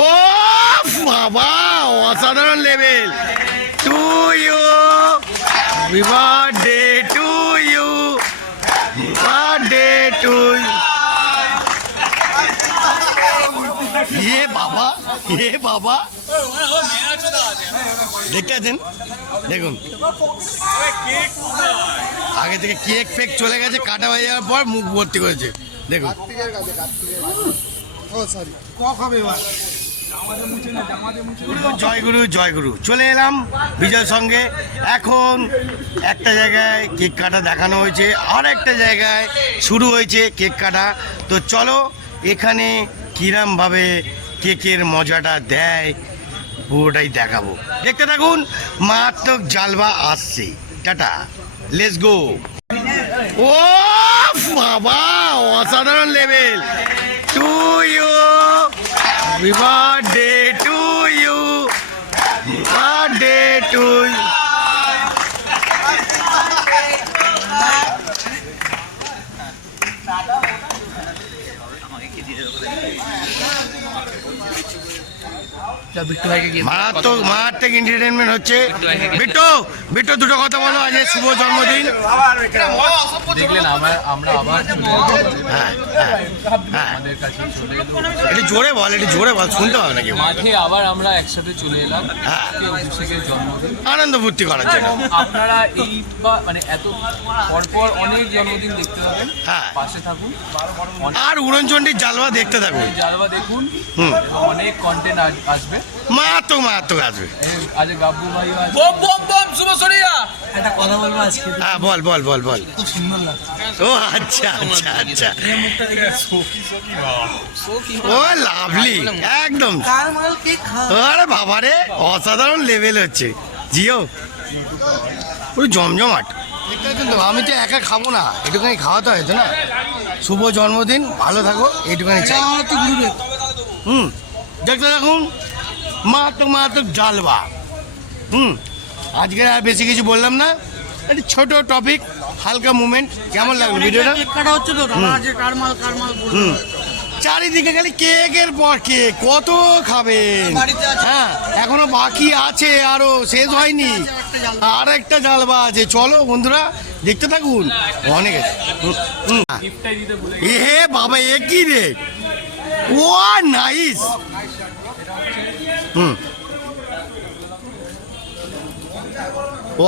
ও বাবা, অসাধারণ level. To you, happy birthday to you, birthday to you. এ বাবা, এ বাবা, দেখতে আছেন? দেখুন, আগে থেকে কেক ফেক চলে গেছে, কাটা হয়ে যাওয়ার পর মুখ ভর্তি করেছে। দেখুন, জয়গুরু জয়গুরু। চলে এলাম বিজয়ের সঙ্গে। এখন একটা জায়গায় কেক কাটা দেখানো হয়েছে, আর একটা জায়গায় শুরু হয়েছে কেক কাটা। তো চলো এখানে কিরমভাবে কেকের মজাটা দেয় পুরোটাই দেখাবো, দেখতে থাকুন। মারাত্মক জালবা আসছে। Tata, let's go. ও বাবা, অসাধারণ level. To you, happy birthday to you, birthday to you. মারাত্মক এন্টারটেনমেন্ট হচ্ছে। বিট্টু, বিট্টু দুটো কথা বলো, আজ শুভ জন্মদিন। দেখলেন আমরা আবার একটু জোরে বল, একটু জোরে বল, শুনতে পাবে নাকি? মাঠে আবার আমরা একসাথে চলে এলাম অভিষেকের জন্মদিন আনন্দ ফুর্তি করার জন্য। আপনারা এই মানে এত পরপর অনেক জন্মদিন দেখতে পাবেন, পাশে থাকুন আর উড়নচণ্ডীর জালবা দেখতে থাকুন। জালবা দেখুন, অনেক কন্টেন্ট আসবে, মারাত্মক মারাত্মক আসবে। আজ গাব্বু ভাই একটা কথা বলবো আজকে। হ্যাঁ বল বল বল বল। খুব সুন্দর লাগছে। ও আচ্ছা আচ্ছা আচ্ছা, ও লাভলি একদম। কারমাল কেক খাও। আরে বাবারে, অসাধারণ লেভেল হচ্ছে। জিও পুরো জমজমাট। তো আমি তো একা খাবো না, একটুখানি খাওয়াতে হয়তো না। শুভ জন্মদিন, ভালো থাকো, এইটুখানি চাই। দেখতে থাকুন, মারাত্মক মারাত্মক জালবা। আজকে আর বেশি কিছু বললাম না, একটা ছোট টপিক, হালকা মুভমেন্ট। কেমন লাগলো ভিডিওটা? কেক কাটা হচ্ছে তো, আজকে কারমাল কারমাল চারিদিকে খালি কেকের পর কেক, কত খাবেন? হ্যাঁ, এখনো বাকি আছে, আরো শেষ হয়নি, আর একটা জালবা আছে। চলো বন্ধুরা দেখতে থাকুন, অনেক আছে। এ বাবা, এ কি রে? ও নাইস।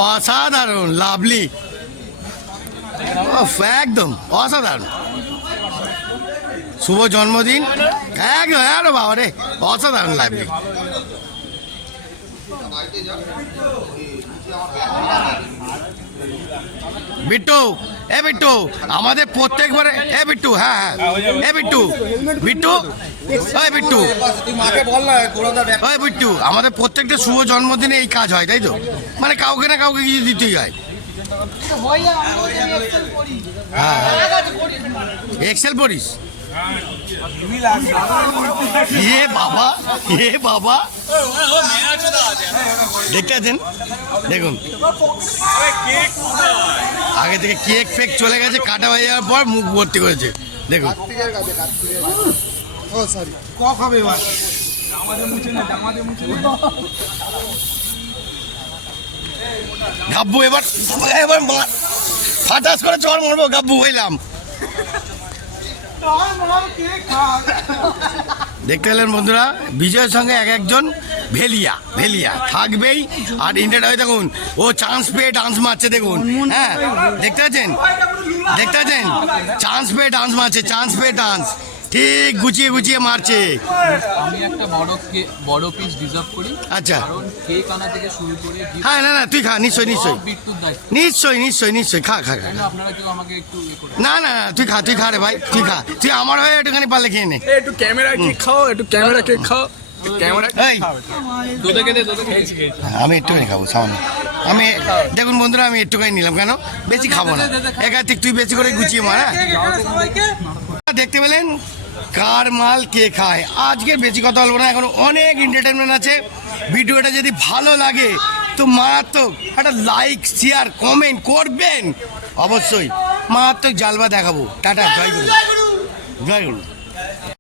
অসাধারণ, লাভলি, একদম অসাধারণ। শুভ জন্মদিন একদম। আরে বাবা রে, অসাধারণ লাভলি। বিট্টু, এ বিট্টু, আমাদের প্রত্যেকবারে, এ বিট্টু, হ্যাঁ হ্যাঁ, এ বিট্টু, বিট্টু, ওই বিট্টু, ওই বিট্টু, আমাদের প্রত্যেকটা শুভ জন্মদিনে এই কাজ হয়, তাই তো? মানে কাউকে না কাউকে কিছু দিতেই হয়। হ্যাঁ হ্যাঁ, এক্সেল পড়িস? এ বাবা, এ বাবা, দেখতে আছেন? দেখুন, আগে থেকে কেক ফেক চলে গেছে, কাটা হয়ে যাওয়ার পর মুখ ভর্তি করেছে। দেখুন, গাব্বু এবার এবার ফাটাস করে চড় মারবো। গাব্বু হইলাম। দেখতে পেলেন বন্ধুরা, বিজয়ের সঙ্গে এক একজন ভেলিয়া ভেলিয়া থাকবেই। আর ইন্টারটা হয়ে দেখুন, ও চান্স পেয়ে ডান্স মারছে। দেখুন, হ্যাঁ দেখতে পাচ্ছেন, দেখতে পাচ্ছেন, চান্স পেয়ে ডান্স মারছে, চান্স পেয়ে ডান্স ঠিক গুছিয়ে গুছিয়ে মারছে। আমি একটা বড় পিস ডিজার্ভ করি। আচ্ছা, কারণ কেক আনা থেকে শুরু করে হ্যাঁ, না না তুই খা, নিশ্চয়ই নিশ্চয়ই নিশ্চয়ই নিশ্চয়ই নিশ্চয়ই খা খা খা। আপনারা কেউ আমাকে একটু না না না, তুই খা, তুই খা রে ভাই, তুই খা, তুই আমার হয়ে একটুখানি পারলে খেয়ে নে। একটু ক্যামেরা কেক খাও, একটু ক্যামেরা কেক খাও, ক্যামেরা। এই আমি একটুখানি খাবো সামান্য। আমি দেখুন বন্ধুরা, আমি একটুখানি নিলাম, কেন বেশি খাবো না। একাধিক তুই বেশি করে গুছিয়ে মার। দেখতে পেলেন কার মাল কে খায়। আজকে বেশি কথা বলবো না, এখন অনেক এন্টারটেনমেন্ট আছে। ভিডিওটা যদি ভালো লাগে তো মারাত্মক একটা লাইক শেয়ার কমেন্ট করবেন অবশ্যই। মারাত্মক জালবা দেখাবো। টাটা, জয় গুরু, জয় গুরু।